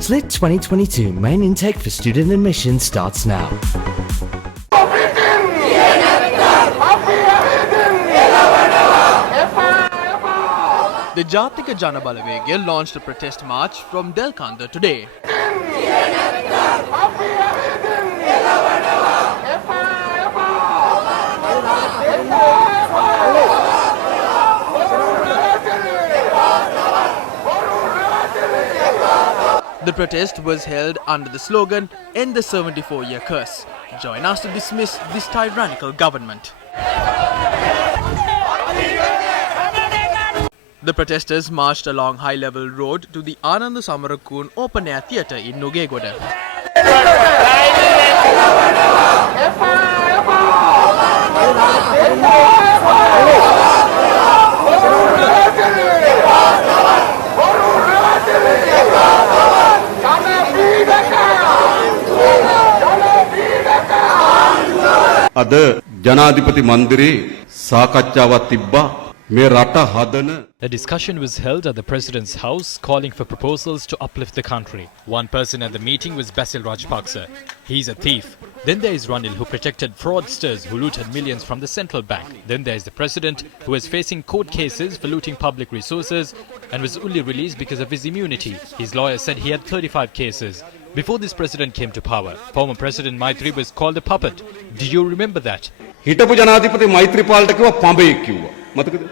SLIT 2022 main intake for student admission starts now. The Jatika Jana Balawege launched a protest march from Delkanda today. The protest was held under the slogan, "End the 74-year curse." Join us to dismiss this tyrannical government. The protesters marched along High Level Road to the Ananda Samarakun Open Air Theatre in Nugegoda. අද ජනාධිපති මන්දිරේ සාකච්ඡාවක් තිබ්බා මේ රට හදන. A discussion was held at the President's house calling for proposals to uplift the country. One person at the meeting was Basil Rajapaksa. He's a thief. Then there is Ranil, who protected fraudsters who looted millions from the central bank. Then there is the President, who is facing court cases for looting public resources and was only released because of his immunity. His lawyer said he had 35 cases. Before this president came to power, former President Maitri was called a puppet. Do you remember that? හිටපු ජනාධිපති මෛත්‍රීපාලට කිව්වා පඹෙක් කිව්වා. මතකද?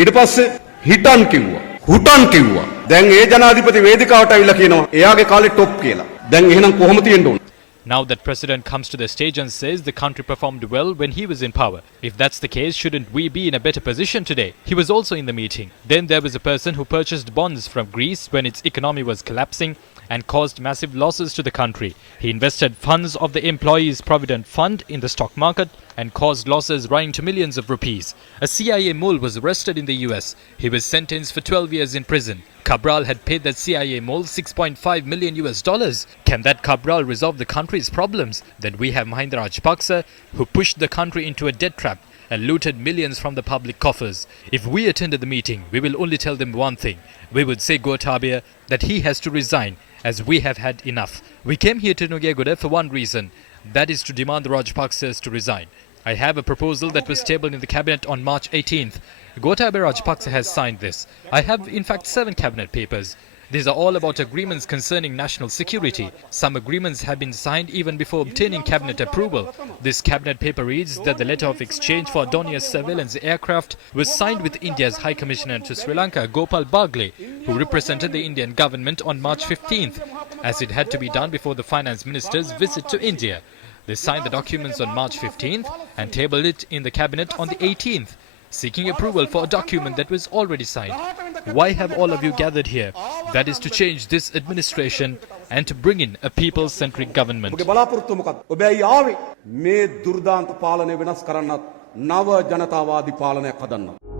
ඊට පස්සේ හිටන් කිව්වා. හුටන් කිව්වා. දැන් ඒ ජනාධිපති වේදිකාවට අවිලා කියනවා එයාගේ කාලේ টොප් කියලා. දැන් එහෙනම් කොහොම තියෙන්න ඕන? Now that President comes to the stage and says the country performed well when he was in power. If that's the case, shouldn't we be in a better position today? He was also in the meeting. Then there was a person who purchased bonds from Greece when its economy was collapsing and caused massive losses to the country. He invested funds of the Employees Provident Fund in the stock market and caused losses running to millions of rupees. A CIA mole was arrested in the US. He was sentenced for 12 years in prison. Cabral had paid that CIA mole $6.5 million. Can that Cabral resolve the country's problems? Then we have Mahinda Rajapaksa, who pushed the country into a debt trap and looted millions from the public coffers. If we attended the meeting, we will only tell them one thing. We would say Gotabaya that he has to resign, as we have had enough. We came here to Nugegoda for one reason, that is to demand the Rajapaksas to resign. I have a proposal that was tabled in the cabinet on March 18th. Gotabaya Rajapaksa has signed this. I have in fact 7 cabinet papers. These are all about agreements concerning national security. Some agreements have been signed even before obtaining cabinet approval. This cabinet paper reads that the letter of exchange for Adonia's surveillance aircraft was signed with India's High Commissioner to Sri Lanka, Gopal Bagle, who represented the Indian government on March 15th, as it had to be done before the finance minister's visit to India. They signed the documents on March 15th and tabled it in the cabinet on the 18th, seeking approval for a document that was already signed. Why have all of you gathered here? That is to change this administration and to bring in a people-centric government. මේ දුර්දාන්ත පාලනය වෙනස් කරන්නත් නව ජනතාවාදී පාලනයක් හදන්න.